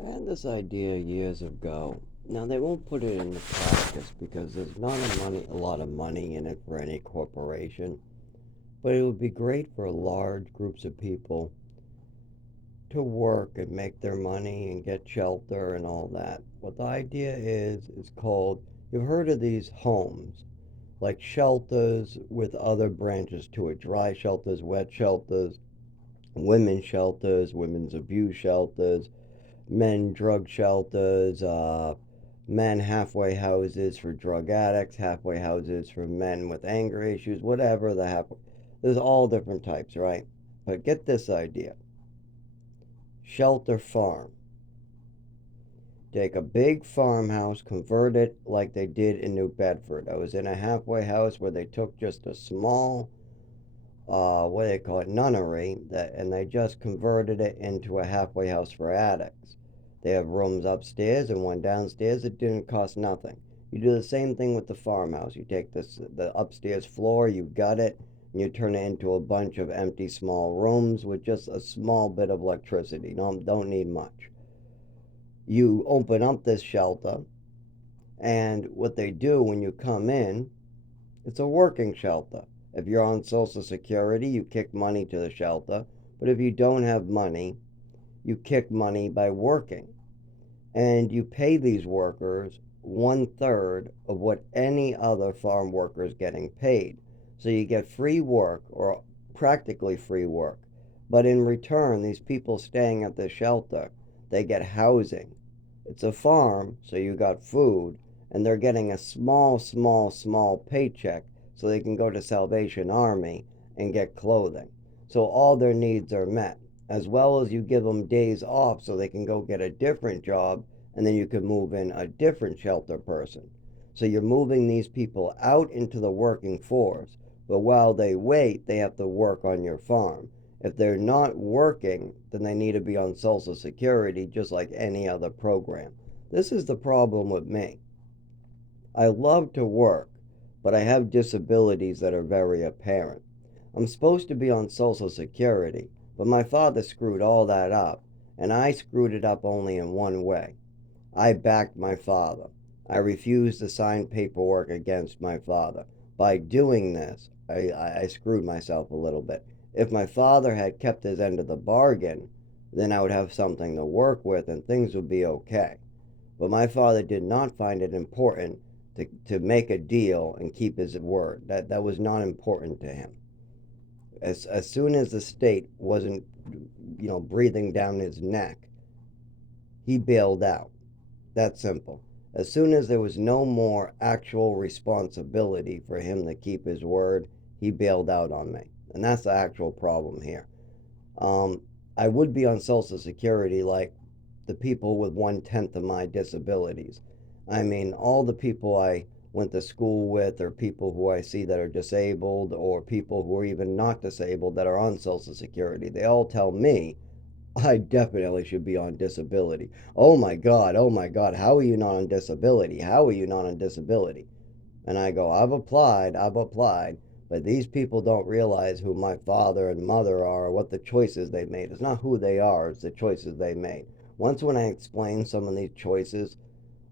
I had this idea years ago. Now they won't put it into practice because there's not a lot of money in it for any corporation. But it would be great for large groups of people to work and make their money and get shelter and all that. What the idea is called, you've heard of these homes, like shelters with other branches to it: dry shelters, wet shelters, women's shelters, women's abuse shelters, men drug shelters, men halfway houses for drug addicts, halfway houses for men with anger issues, whatever the halfway. There's all different types, right? But get this idea: shelter farm. Take a big farmhouse, convert it like they did in New Bedford. I was in a halfway house where they took just a small, what do they call it, nunnery, and they just converted it into a halfway house for addicts. They have rooms upstairs and one downstairs. It didn't cost nothing. You do the same thing with the farmhouse. You take the upstairs floor, you gut it, and you turn it into a bunch of empty small rooms with just a small bit of electricity. Don't need much. You open up this shelter, and what they do when you come in, it's a working shelter. If you're on Social Security, you kick money to the shelter. But if you don't have money, you kick money by working. And you pay these workers one third of what any other farm worker is getting paid. So you get free work, or practically free work. But in return, these people staying at the shelter, they get housing. It's a farm, so you got food, and they're getting a small paycheck so they can go to Salvation Army and get clothing. So all their needs are met, as well as you give them days off so they can go get a different job, and then you can move in a different shelter person. So you're moving these people out into the working force, but while they wait, they have to work on your farm. If they're not working, then they need to be on Social Security just like any other program. This is the problem with me. I love to work, but I have disabilities that are very apparent. I'm supposed to be on Social Security, but my father screwed all that up, and I screwed it up only in one way. I backed my father. I refused to sign paperwork against my father. By doing this, I screwed myself a little bit. If my father had kept his end of the bargain, then I would have something to work with and things would be okay. But my father did not find it important to make a deal and keep his word. That was not important to him. As soon as the state wasn't, breathing down his neck, he bailed out. That simple. As soon as there was no more actual responsibility for him to keep his word, he bailed out on me. And that's the actual problem here. Um, I would be on Social Security like the people with 1/10 of my disabilities. I mean, all the people I went to school with, or people who I see that are disabled, or people who are even not disabled that are on Social Security, they all tell me I definitely should be on disability. Oh my God, how are you not on disability? How are you not on disability? And I go, I've applied, but these people don't realize who my father and mother are or what the choices they made. It's not who they are, it's the choices they made. Once when I explain some of these choices,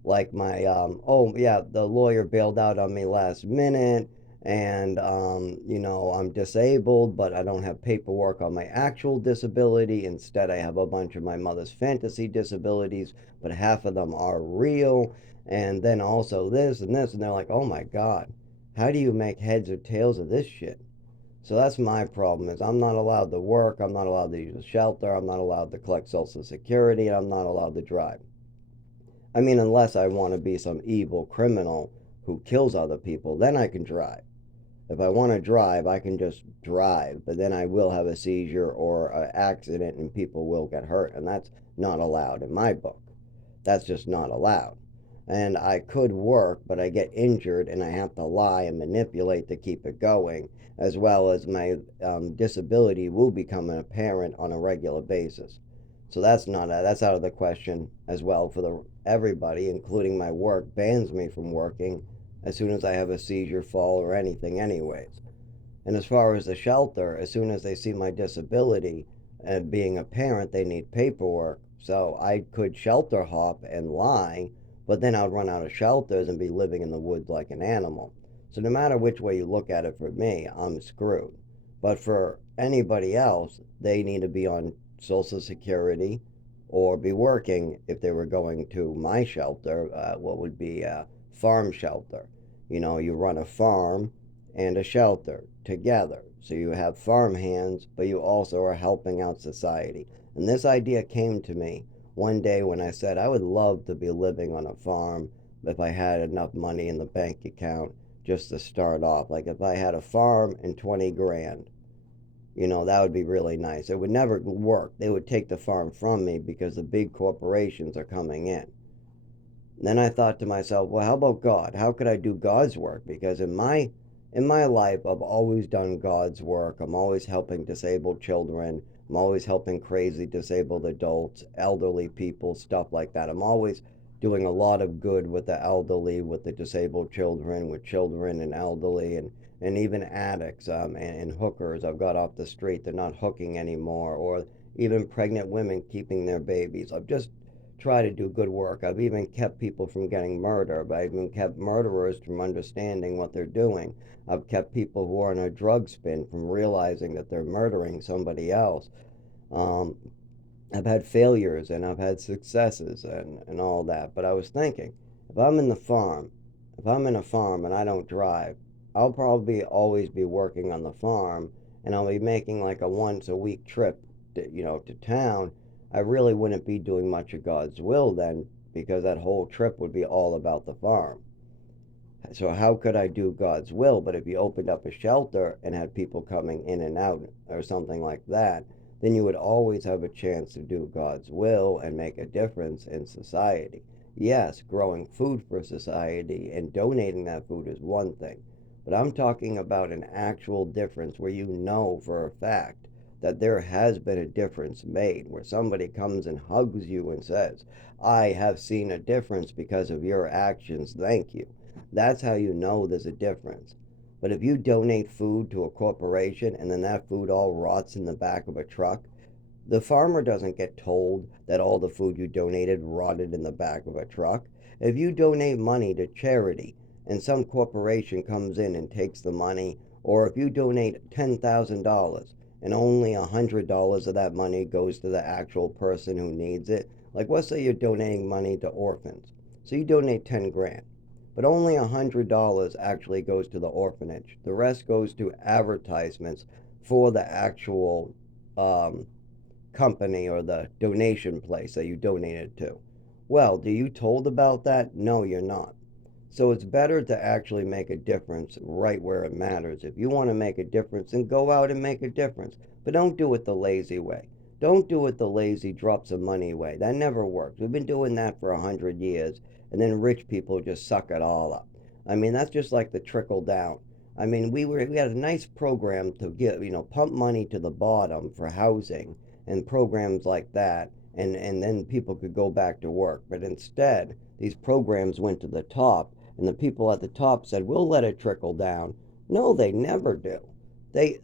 like my oh yeah, the lawyer bailed out on me last minute, and I'm disabled, but I don't have paperwork on my actual disability. Instead, I have a bunch of my mother's fantasy disabilities, but half of them are real. And then also this and this, and they're like, oh my God, how do you make heads or tails of this shit? So that's my problem: is I'm not allowed to work, I'm not allowed to use a shelter, I'm not allowed to collect Social Security, and I'm not allowed to drive. I mean, unless I want to be some evil criminal who kills other people, then I can drive. If I want to drive, I can just drive, but then I will have a seizure or an accident and people will get hurt, and that's not allowed in my book. That's just not allowed. And I could work, but I get injured and I have to lie and manipulate to keep it going, as well as my disability will become apparent on a regular basis. So that's out of the question as well for the everybody, including my work, bans me from working as soon as I have a seizure, fall, or anything, anyways. And as far as the shelter, as soon as they see my disability and being a parent, they need paperwork. So I could shelter hop and lie, but then I'd run out of shelters and be living in the woods like an animal. So no matter which way you look at it, for me, I'm screwed. But for anybody else, they need to be on Social Security or be working if they were going to my shelter, what would be a farm shelter. You know, you run a farm and a shelter together. So you have farm hands, but you also are helping out society. And this idea came to me one day when I said I would love to be living on a farm if I had enough money in the bank account just to start off. Like if I had a farm and 20 grand, that would be really nice. It would never work. They would take the farm from me because the big corporations are coming in. Then I thought to myself, well, how about God? How could I do God's work? Because in my life, I've always done God's work. I'm always helping disabled children. I'm always helping crazy disabled adults, elderly people, stuff like that. I'm always doing a lot of good with the elderly, with the disabled children, with children and elderly, and even addicts and hookers. I've got off the street. They're not hooking anymore, or even pregnant women keeping their babies. I've just tried to do good work. I've even kept people from getting murdered. I've even kept murderers from understanding what they're doing. I've kept people who are on a drug spin from realizing that they're murdering somebody else. Um, I've had failures and I've had successes and all that. But I was thinking, if I'm in a farm and I don't drive, I'll probably always be working on the farm and I'll be making like a once a week trip to town. I really wouldn't be doing much of God's will then because that whole trip would be all about the farm. So how could I do God's will? But if you opened up a shelter and had people coming in and out or something like that, then you would always have a chance to do God's will and make a difference in society. Yes, growing food for society and donating that food is one thing, but I'm talking about an actual difference where you know for a fact that there has been a difference made, where somebody comes and hugs you and says, I have seen a difference because of your actions, thank you. That's how you know there's a difference. But if you donate food to a corporation and then that food all rots in the back of a truck, the farmer doesn't get told that all the food you donated rotted in the back of a truck. If you donate money to charity and some corporation comes in and takes the money, or if you donate $10,000 and only $100 of that money goes to the actual person who needs it, like let's say you're donating money to orphans. So you donate 10 grand, but only $100 actually goes to the orphanage. The rest goes to advertisements for the actual um, company or the donation place that you donated to. Well, do you told about that? No, you're not. So it's better to actually make a difference right where it matters. If you want to make a difference, then go out and make a difference. But don't do it the lazy way. Don't do it the lazy drop some money way. That never works. We've been doing that for 100 years, and then rich people just suck it all up. I mean, that's just like the trickle down. I mean, we had a nice program to give, pump money to the bottom for housing and programs like that, and then people could go back to work. But instead, these programs went to the top, and the people at the top said, we'll let it trickle down. No, they never do.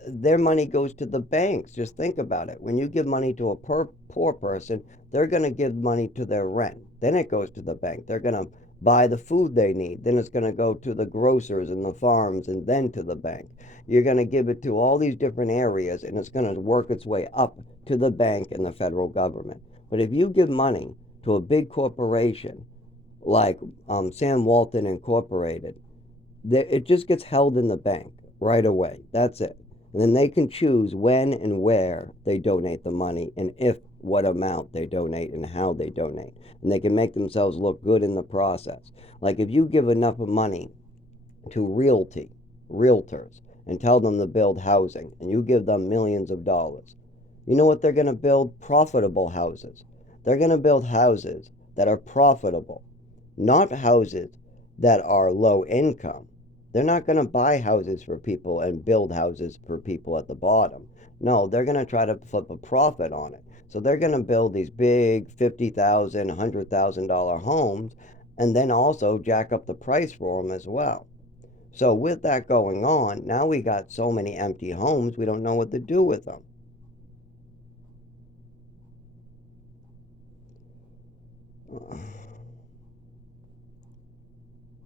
Their money goes to the banks. Just think about it. When you give money to a poor person, they're going to give money to their rent. Then it goes to the bank. They're going to buy the food they need. Then it's going to go to the grocers and the farms and then to the bank. You're going to give it to all these different areas and it's going to work its way up to the bank and the federal government. But if you give money to a big corporation like Sam Walton Incorporated, it just gets held in the bank right away. That's it. And then they can choose when and where they donate the money and if what amount they donate and how they donate. And they can make themselves look good in the process. Like if you give enough money to realtors, and tell them to build housing, and you give them millions of dollars, you know what they're going to build? Profitable houses. They're going to build houses that are profitable, not houses that are low income. They're not going to buy houses for people and build houses for people at the bottom. No, they're going to try to flip a profit on it. So they're going to build these big $50,000, $100,000 homes and then also jack up the price for them as well. So with that going on, now we got so many empty homes, we don't know what to do with them.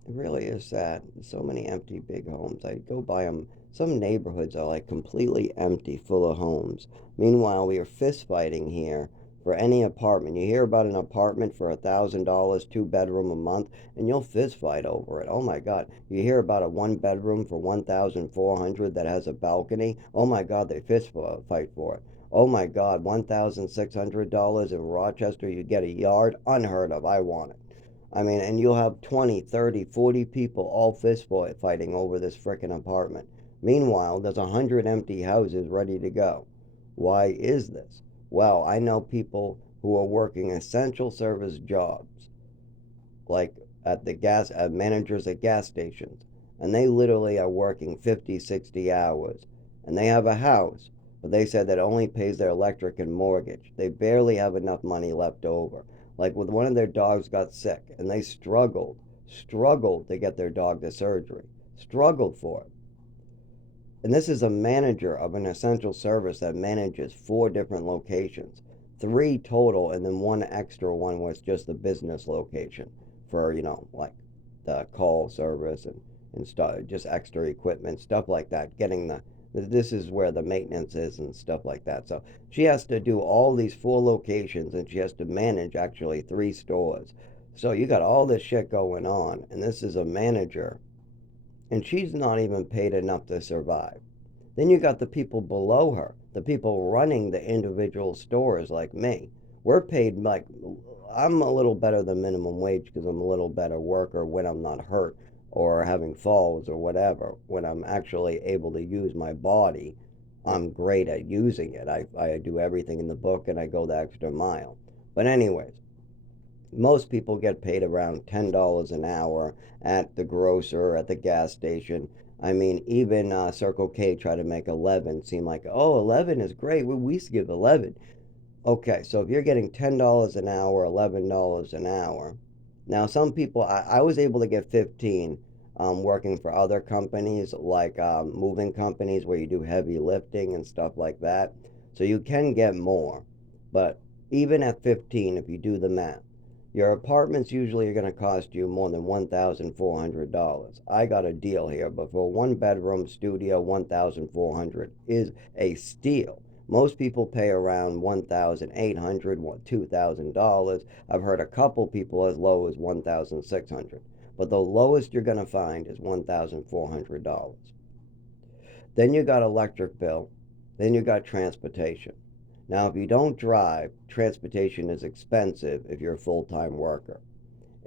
It really is sad. So many empty big homes. I go by them. Some neighborhoods are like completely empty, full of homes. Meanwhile, we are fist fighting here for any apartment. You hear about an apartment for $1,000, 2 bedroom a month, and you'll fist fight over it. Oh my God. You hear about a 1 bedroom for 1,400 that has a balcony. Oh my God, they fist fight for it. Oh my God, $1,600 in Rochester, you get a yard? Unheard of. I want it. I mean, and you'll have 20, 30, 40 people all fist fighting over this frickin' apartment. Meanwhile, there's 100 empty houses ready to go. Why is this? Well, I know people who are working essential service jobs, like managers at gas stations, and they literally are working 50, 60 hours, and they have a house, but they said that only pays their electric and mortgage. They barely have enough money left over. Like with one of their dogs got sick, and they struggled to get their dog to surgery, struggled for it. And this is a manager of an essential service that manages 4 different locations, 3 total, and then one extra one was just the business location for, like the call service and stuff, just extra equipment, stuff like that. This is where the maintenance is and stuff like that. So she has to do all these 4 locations and she has to manage actually 3 stores. So you got all this shit going on, and this is a manager, and she's not even paid enough to survive. Then you got the people below her, the people running the individual stores like me. We're paid like, I'm a little better than minimum wage because I'm a little better worker when I'm not hurt or having falls or whatever. When I'm actually able to use my body, I'm great at using it. I do everything in the book and I go the extra mile. But anyways, most people get paid around $10 an hour at the grocer, at the gas station. I mean, even Circle K try to make 11 seem like, oh, 11 is great. We used to give 11. Okay, so if you're getting $10 an hour, $11 an hour. Now, some people, I was able to get 15 working for other companies like moving companies where you do heavy lifting and stuff like that. So you can get more. But even at 15, if you do the math, your apartments usually are going to cost you more than $1,400. I got a deal here, but for a 1 bedroom studio, 1,400 is a steal. Most people pay around 1,800, $2,000. I've heard a couple people as low as 1,600, but the lowest you're going to find is $1,400. Then you got electric bill, then you got transportation. Now, if you don't drive, transportation is expensive if you're a full-time worker.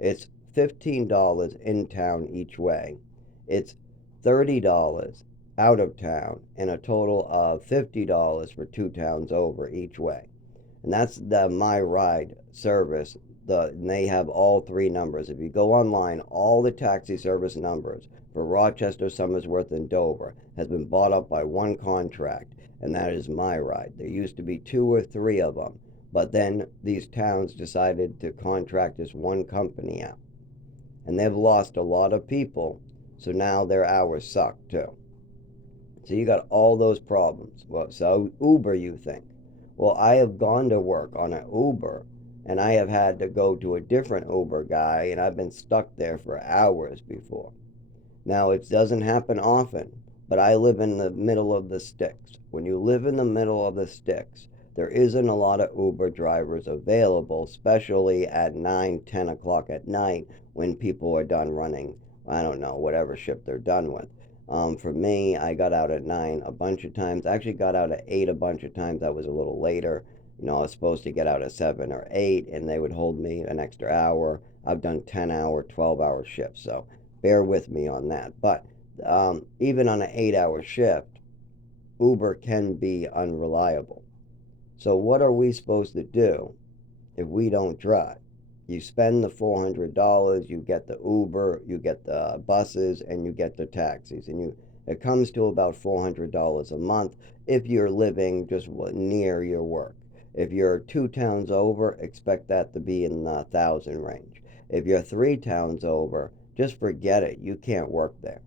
It's $15 in town each way. It's $30 out of town, and a total of $50 for 2 towns over each way. And that's the My Ride service. And they have all 3 numbers. If you go online, all the taxi service numbers for Rochester, Somersworth, and Dover has been bought up by one contract, and that is My Ride. There used to be 2 or 3 of them, but then these towns decided to contract this one company out, and they've lost a lot of people, so now their hours suck too. So you got all those problems. Well, so Uber, you think. Well, I have gone to work on an Uber, and I have had to go to a different Uber guy, and I've been stuck there for hours before. Now, it doesn't happen often, but I live in the middle of the sticks. When you live in the middle of the sticks, there isn't a lot of Uber drivers available, especially at 9, 10 o'clock at night when people are done running, I don't know, whatever shift they're done with. For me, I got out at 9 a bunch of times. I actually got out at 8 a bunch of times. I was a little later. I was supposed to get out at 7 or 8, and they would hold me an extra hour. I've done 10-hour, 12-hour shifts, so bear with me on that. But even on an 8-hour shift, Uber can be unreliable. So what are we supposed to do if we don't drive? You spend the $400, you get the Uber, you get the buses, and you get the taxis, and it comes to about $400 a month if you're living just near your work. If you're 2 towns over, expect that to be in the 1,000 range. If you're 3 towns over, just forget it. You can't work there.